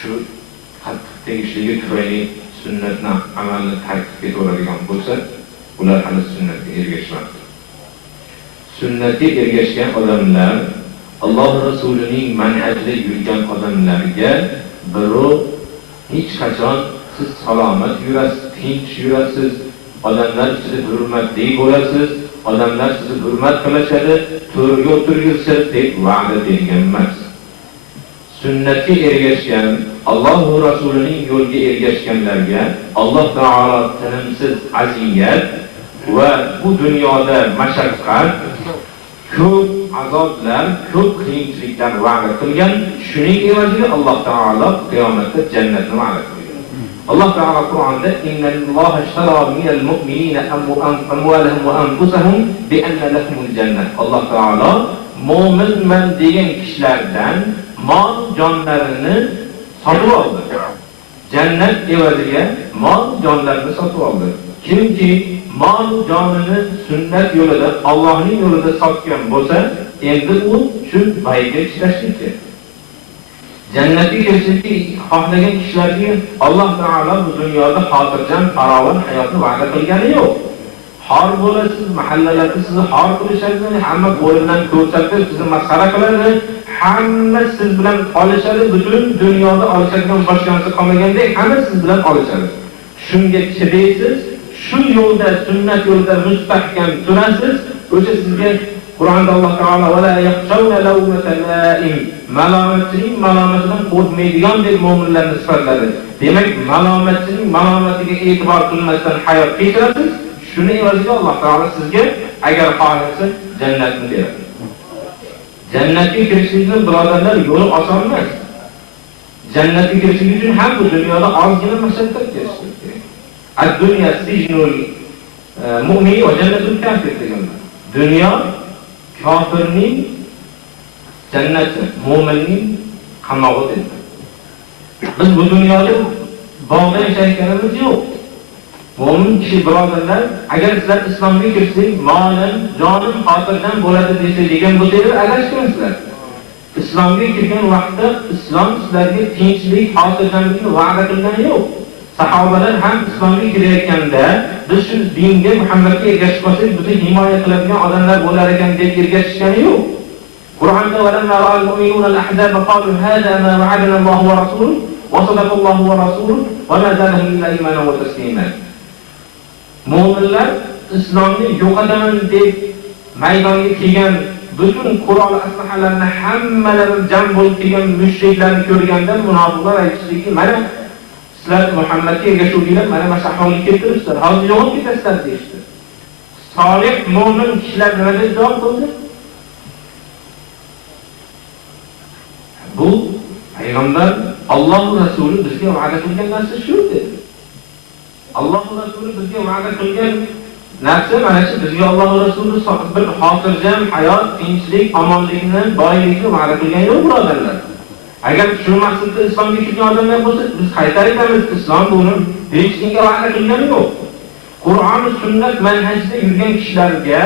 shu qattiq tegishligi tufayli sunnatni amalni tark etaveradigan bo'lsa, ular hali sunnatga ergashmadi. Sunnatga ergashgan odamlar, Alloh Rasulining manhajida yurgan odamlarga birov hech qachon siz salomat yurasiz, tinch yurasiz, odamlar ichida hurmatli bo'lasiz, odamlar sizni hurmat qilishadi, to'rga o'tirgizsiz deb va'da bergan emas. Sunnatga ergashgan, Alloh va Rasulining yo'liga ergashganlarga Alloh taolo tinimsiz aziyat va bu dunyoda mashaqqat, ko'p azoblar, ko'p qiyinchiliklar va'da qilgan. Shuning evaziga Alloh taolo qiyomatda jannatni va'da qilgan. Alloh taolo Qur'onda innalloha ishtara minal mu'minina amwalahum va anfusahum bi anna lahumul jannah. Alloh taolo mo'minman degan kishilardan mol jonlarini sotib oldi. Jannat evaziga mol jonlarini sotib oldi. Kimki mol jonini sunnat yo'lida, Allohning yo'lida sotgan bo'lsa, endi u shu bayga ishlashlikka. Jannatga kirishni xohlagan kishilarga Alloh taolo bu dunyoda xotirjam, farovon hayotni va'da qilgani yo'q. Xor bo'lasiz, mahallalarda sizni xor qilishadi, hamma qo'lidan ko'rsatib sizni masxara qiladi, hamma siz bilan olishadi, butun dunyoda olishadigan boshqa narsa qolmagandek hamma siz bilan olishadi. Shunga chidaysiz, shu yo'lda, sunnat yo'lida mustahkam turasiz. O'sha sizga Qur'onda Alloh taolo va la yaqshawna lawmata la'im, malomatchining malomatidan qo'rqmaydigan deb mu'minlarni sifatladi. Demak, malomatchining malomatiga e'tibor qilmasdan hayot kechirasiz. Shuni evaziga Alloh taolo sizga agar xohlasa jannatni beradi. Jannatga kirishlikning birodarlar yo'li oson emas. Jannatga kirishlik uchun ham bu dunyoda ozgina mashaqqat kechishlik kerak. Ad-dunya sijnul mu'min va jannatul kafir deganlar. Dunyo kofirning jannati, mu'minning qamog'i dedi. Biz bu dunyoda bog'da yashayotganimiz yo'q. Mo'min kishi birodarlar, agar sizlar islomga kirsangiz, molim, jonim xotirjam bo'ladi degan bo'lsangiz, adashgansizlar. Islomga kirgan vaqtda islom sizlarga tinchlik, xotirjamlikni va'da qilgani yo'q. Sahobalar ham islomga kirayotganda, biz shu dinga, Muhammadga ergashib qolsak, bizni himoya qiladigan odamlar bo'lar ekan deb ergashishgani yo'q. Qur'onda valamma ra'al mu'minuna al-ahzab qalu hada ma wa'adana Allohu va rasuluhu va sadaqa Allohu va rasuluhu va ma zadahum illa imanan va tasliman. Mo'minlar islomni yo'qotaman deb maydonga kelgan butun qurol aslahalarni hammalari jam bo'lib kelgan mushriklarni ko'rganda munofiqlar aytishdiki, mana sizlar Muhammadga ergashuvchilar mana ahvolga keltiribsizlar, hozir yo'q ketasizlar deyishdi. Solih mo'min kishilar nima deb javob qildi? Bu payg'ambar Alloh rasuli bizga va'da qilgan narsa shu dedi. Alloh rasuli bizga va'da qilgan narsa mana shu, bizga Alloh rasuli bir xotirjam hayot, tinchlik, omonlikni, boylikni va'da qilgan yo'q birodarlar. Agar shu maqsadda islomga kirgan odamlar bo'lsa, biz qaytaramiz. Islom buni hech kimga va'da qilgani yo'q. Qur'on va sunnat manhajida yurgan kishilarga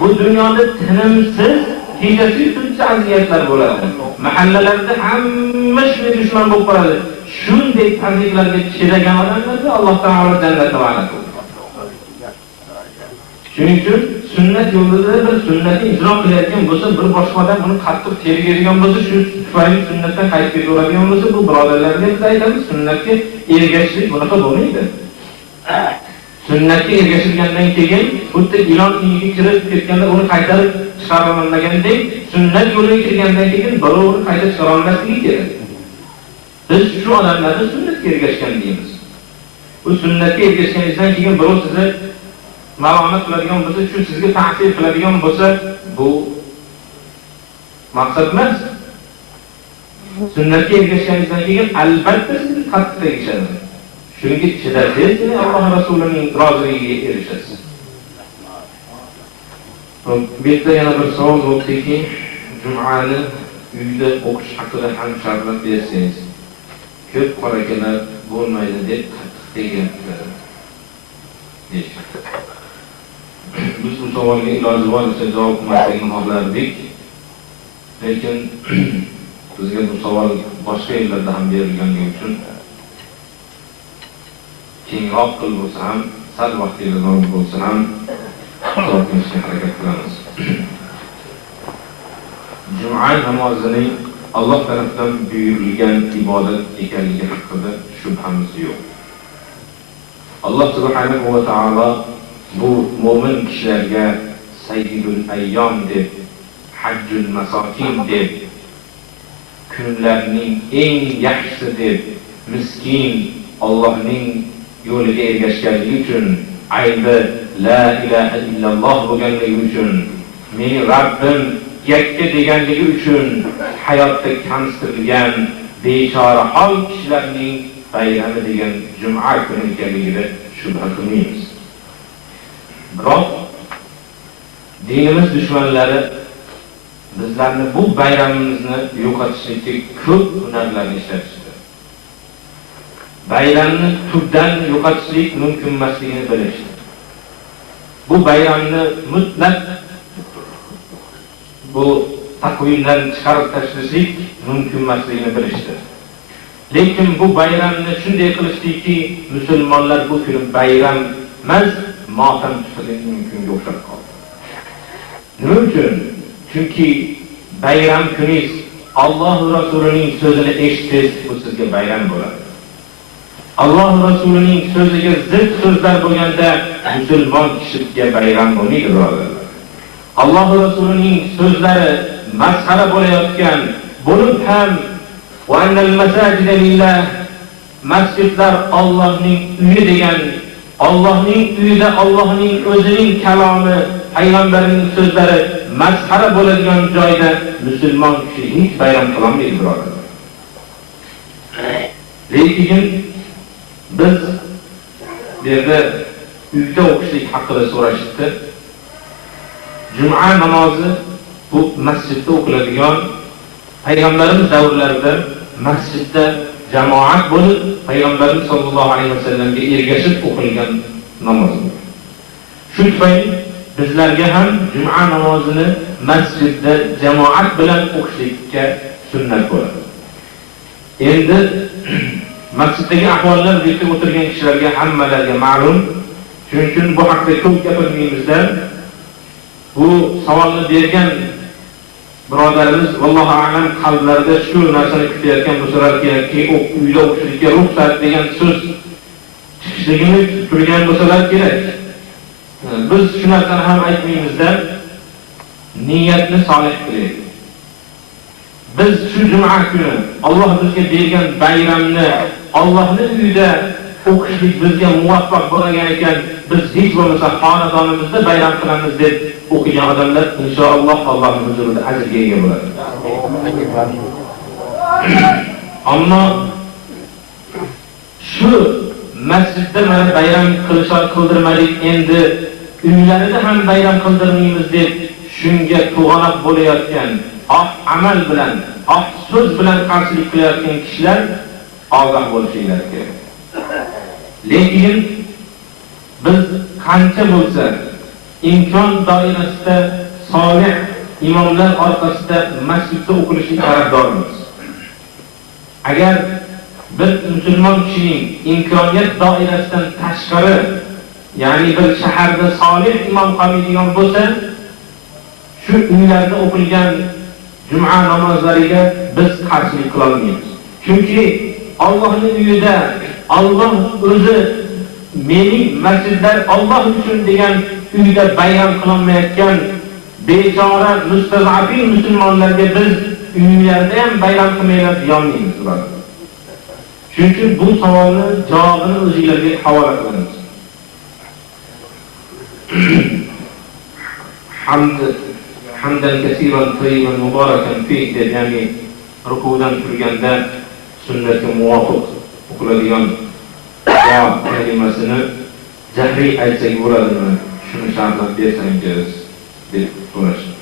bu dunyoda tinimsiz kechasi tuncha aziyatlar bo'ladi. Mahallalarda hamma shunga dushman bo'lib qoladi. Shunday aziyatlarga chidagan odamlarga Alloh taolo jannatni va'da qildi. Shuning uchun sunnat yo'lida bir sunnatni ijro qilayotgan bo'lsa, bir boshqa odam uni qattiq tergaydigan bo'lsa, shu tufayli sunnatdan qaytib ketaveradigan bo'lsa, bu birodarlarga biz aytamiz, sunnatga ergashishlik bunaqa bo'lmaydi. Sunnatga ergashilgandan keyin xuddi ilon uyiga kirib ketganda uni qaytarib chiqara olmagandek, sunnat yo'liga kirgandan keyin birovni qaytarib chiqara olmasligi kerak. Biz shu odamlarni sunnatga ergashgan deymiz. Bu sunnatga ergashganingizdan keyin birov sizni malomat qiladigan bo'lsa, shu sizga ta'sir qiladigan bo'lsa, bu maqsad emas. Sunnatga ergashganingizdan keyin albatta sizga qattiq tegishadi. Shunga chidasangiz, Alloh rasulining roziligiga erishasiz. Bu yerda yana bir savol bo'ldiki, jumani uyda o'qish haqida ham sharhlat bersangiz. Ko'p qorakalar bo'lmaydi deb qattiq tegyaptilar. Biz bu savolga iloji boricha javob qilmasligini xohlardik. Lekin bizga bu savol boshqa yerlarda ham berilganligi uchun kengroq qilib bo'lsa ham, sal vaqtliroq bo'lsa ham so'rashga harakat qilamiz. Juma namozining Alloh tomonidan buyurilgan ibodat ekanligi haqida shubhamiz yo'q. Alloh subhanahu va taolo bu mo'min kishilarga sayyidul ayyom deb, hajjul masokin deb, kunlarning eng yaxshisi deb, miskin Allohning yo'liga ergashganligi uchun, aybi la ilaha illalloh bo'lganligi uchun, meni Rabbim yakka deganligi uchun hayotda kamsitirilgan bechora hol kishilarning bayrami degan juma kuni ekanligida shubha qilmaymiz. Biroq dinimiz dushmanlari bizlarni bu bayramimizni yo'qotishga ko'p hunarlarni ishlatishdi. Bayramni tubdan yo'qotishlik mumkin emasligini bilishdi. Bu bayramni mutlaq bu taqvimdan chiqarib tashlashlik mumkin emasligini bilishdi. Lekin bu bayramni shunday qilishdiki, musulmonlar bu kuni bayram emas, motam tutilishi mumkin o'xshab qoldi. Nima uchun? Chunki bayram kuningiz Alloh Rasulining so'zini eshitsangiz, bu sizga bayram bo'ladi. Alloh Rasulining so'ziga zid so'zlar bo'lganda musulmon kishiga bayram bo'lmaydi, birodarlar. Alloh Rasulining so'zlari masxara bo'layotgan bo'lib ham va annal masajida lillah, masjidlar Allohning uyi degan, Allohning uyida Allohning o'zining kalomi, payg'ambarining so'zlari masxara bo'ladigan joyda musulmon kishi hech bayram qilolmaydi, birodarlar. Lekin biz bu yerda uyda o'qishlik haqida so'rashibdi. Juma namozi bu masjidda o'qiladigan, payg'ambarimiz davrlarida masjidda jamoat bo'lib, payg'ambarimiz sollallohu alayhi vasallamga ergashib o'qilgan namoz. Shu tufayli bizlarga ham juma namozini masjidda jamoat bilan o'qishlikka sunnat bo'ladi. Endi masjiddagi ahvollar bu yerda o'tirgan kishilarga hammalarga ma'lum. Shuning uchun bu haqda ko'p gapirmaymizda. Bu savolni bergan birodarimiz vallohu a'lam qalblarida shu narsani kutayotgan bo'lsalar kerakki, uyda o'qishlikka ruxsat degan so'z chiqishligini turgan bo'lsalar kerak. Biz shu narsani ham aytmaymizda, niyatni solih qilaylik. Biz shu juma kuni Alloh bizga bergan bayramni Allohning uyida o'qishlik bizga muvaffaq bo'lgan ekan, biz hech bo'lmasa xonadonimizda bayram qilamiz deb o'qigan odamlar inshaalloh Allohning huzurida ajrga ega bo'ladi. Ammo shu masjidda mana bayram qildirmadik, endi uylarida ham bayram qildirmaymiz deb shunga to'g'anoq bo'layotgan, amal bilan, so'z bilan qarshilik qilayotgan kishilar ogoh bo'lishlari kerak. Lekin biz qancha bo'lsa imkon doirasida solih imomlar orqasida masjidda o'qilishini tarafdorimiz. Agar bir musulmon kishining imkoniyat doirasidan tashqari, ya'ni bir shaharda solih imom qolmaydigan bo'lsa, shu uylarda o'qilgan juma namozlariga biz qarshilik qila olmaymiz. Chunki Allohning uyida Alloh o'zi mening masjidlar Alloh uchun degan uyda bayram qilinmayotgan bechora mustazafin musulmonlarga biz uylarda ham bayram qilmaylar deyolmaymiz, birodarlar. Shuning uchun bu savolni javobini o'zingizlarga havola qilamiz. Hamdan kaseeran tayyiban mubarakan fihi deb, ya'ni rukudan turganda sunnatga muvofiq o'qiladigan duo kalimasini jahriy aytsak bo'ladimi? Shuni sharhlab bersangiz deb so'rashdi.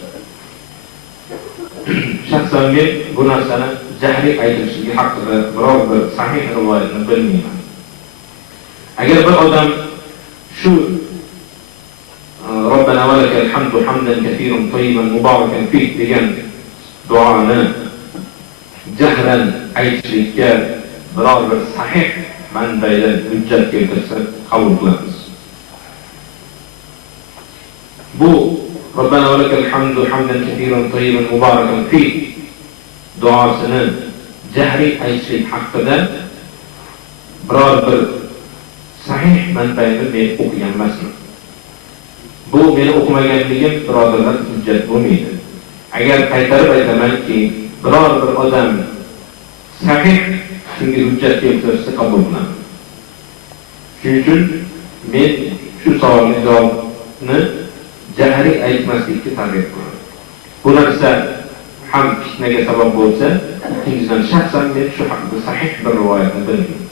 Shaxsan men bu narsani jahriy aytilishligi haqida biror bir sahih rivoyatni bilmayman. Agar bir odam shu Robbana va lakal hamdu hamdan kaseeran tayyiban mubarakan fihi degan duoni jahran aytishlikka biror bir sahih manbadan hujjat keltirsa qabul qilamiz. Bu Rabbana va lakal hamdu hamdan katiran tayyiban mubarakan fi duosini jahriy aytishlik haqida biror bir sahih manbani men o'qigan emasman. Bu meni o'qimaganligim birodarlar hujjat bo'lmaydi. Agar qaytarib aytamanki, biror bir odam sahih shunga hujjat keltirsa qabul qilaman. Shuning uchun men shu savolning javobini jahriy aytmaslikka targ'ib qilaman. Bu narsa ham fitnaga sabab bo'lsa, ikkinchidan shaxsan men shu haqida sahih bir rivoyatni bilmayman.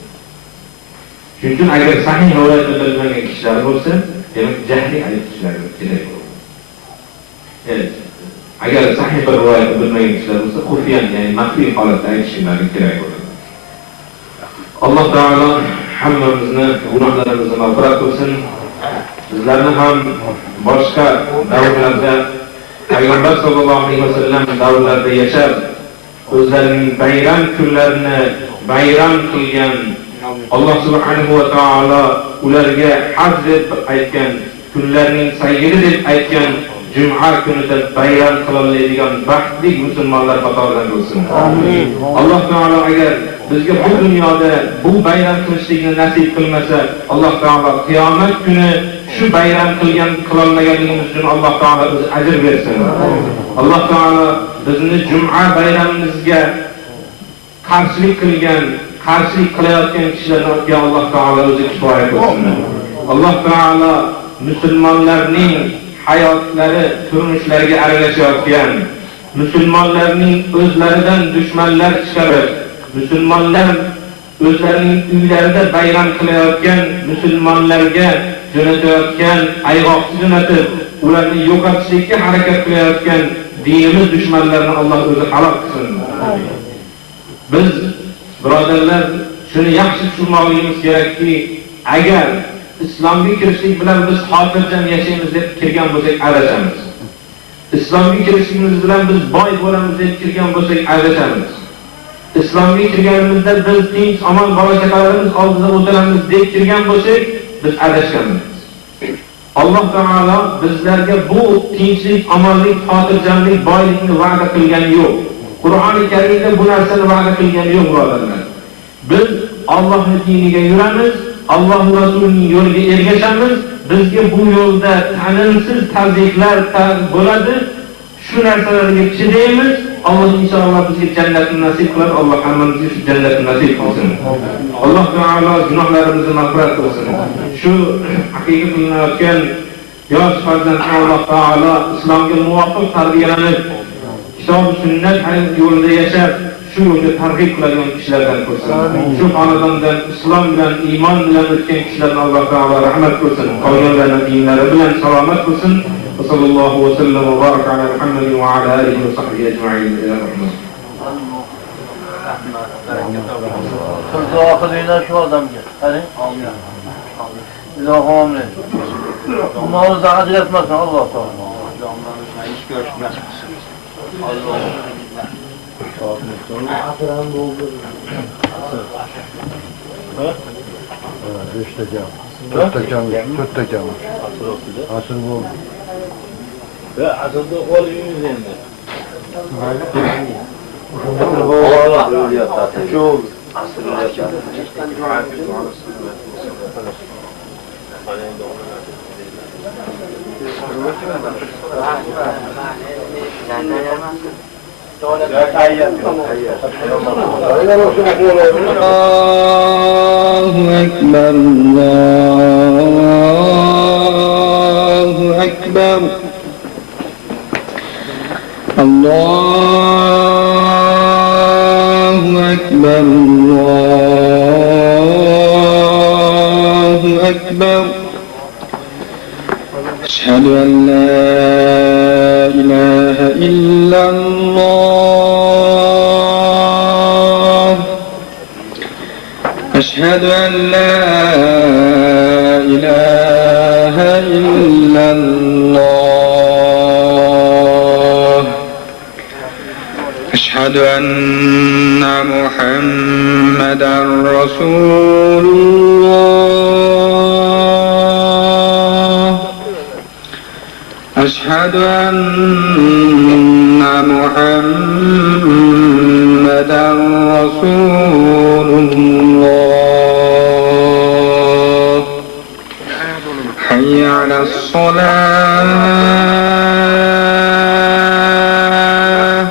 Shuning uchun agar sahih rivoyatni bilmagan kishilar bo'lsa, demak jahriy aytishlari kerak bo'ladi. Agar sahih bir rivoyatni bilmagan kishilar bo'lsa, xufiyan, ya'ni maxfiy holatda aytishlari kerak bo'ladi. Alloh taolo hammamizni gunohlarimizni mag'firat qilsin. Bizlarni ham boshqa davrlarda Payg'ambar sollallohu alayhi vasallam davrlarida yashab, o'zlarining bayram kunlarini bayram qilgan Alloh subhanahu va taolo ularga haj deb aytgan, kunlarning sayyidi deb aytgan Juma kunida bayram qilinadigan baxtli musulmonlar qatoridan bo'lsin. Amin. Alloh taolo agar bizga bu dunyoda bu bayram qilishlikni nasib qilmasa, Alloh taolo qiyomat kuni shu bayram qilolmaganligimiz uchun Alloh taolo o'zi ajr bersin. Alloh taolo bizni Juma bayramimizga qarshilik qilayotgan kishilarga Alloh taolo o'zi kifoya qilsin. Alloh taolo musulmonlarning hayotlari, turmushlariga aralashayotgan, musulmonlarning o'zlaridan dushmanlar chiqarib, musulmonlar o'zlarining uylarida bayram qilayotgan musulmonlarga jo'natayotgan ayg'oqni jo'natib, ularni yo'qotishlikka harakat qilayotgan dinimiz dushmanlarini Alloh o'zi halok qilsin. Biz birodarlar shuni yaxshi tushunmoqligimiz kerakki, agar islomga kirishlik bilan biz xotirjam yashaymiz deb kirgan bo'lsak adashamiz. Islomga kirishligimiz bilan biz boy bo'lamiz deb kirgan bo'lsak adashamiz. Islomga kirganimizda biz tinch, omon bola-chaqalarimiz oldida o'tiramiz deb kirgan bo'lsak biz adashganmiz. Alloh taolo bizlarga bu tinchlik, omonlik, xotirjamlik, boylikni va'da qilgani yo'q. Qur'oni Karimda bu narsani va'da qilgani yo'q, birodarlar. Biz Allohning diniga yuramiz, Alloh Rasulining yo'liga ergashamiz. Bizga bu yo'lda tanimsiz tazyiqlar bo'ladi. Shu narsalarga chidaymiz. Alloh inshaalloh bizga jannatni nasib qiladi. Alloh hammamizga shu jannatni nasib qilsin. Alloh taolo gunohlarimizni mag'firat qilsin. Shu haqiqat qilinayotgan yosh farzandni Alloh taolo islomga muvofiq tarbiyalanib, kitob sunnat yo'lida yashab, shu yo'lga targ'ib qiladigan kishilardan qilsin. Shu xonadondan islom bilan, iymon bilan o'tgan kishilarni Alloh taolo rahmat qilsin. Qolganlarning dinlari bilan salomat qilsin. Sallallohu va sallam va baraka ala Muhammadin va ala alihi va sahbihi ajma'in. Duo qilinglar shu odamga. Qarang. Amin. Ilohim. Umrimizni ajratmasin Alloh taolo. Ish ko'rishmasin. Alloh. Akram bo'ldi. Ha? 5 ta jam. 4 ta jam. Asr bo'ldi. Ya asrda qo'lingiz endi. Mayli. Shu أشهد أن لا إله إلا الله أشهد أن لا إله إلا الله أشهد أن محمدا رسول الله أشهد أن محمدا رسول الله حي على الصلاة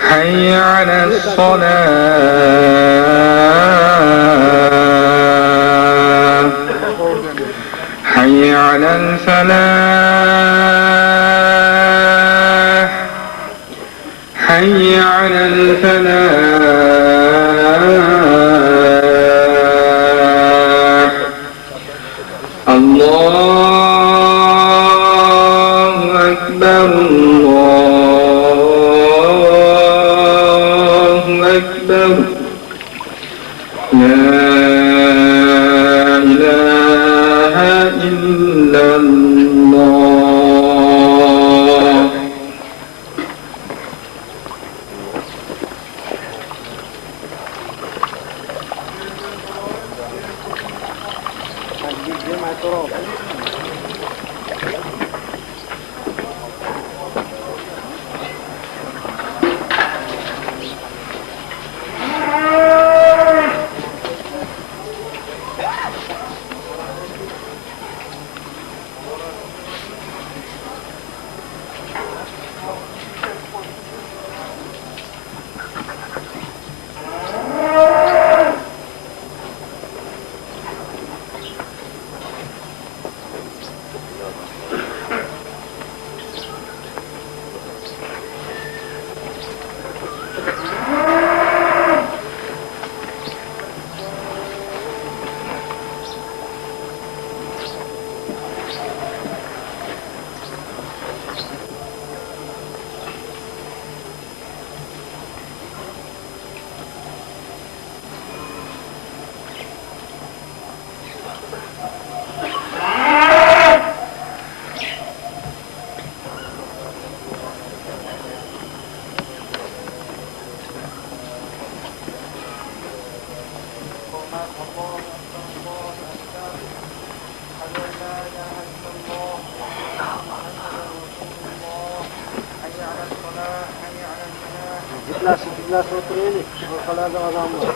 حي على الصلاة حي على الفلاح حي على الفلاح الله أكبر الله أكبر لا إله إلا الله İflas oturuyor. Ortalarda adam var.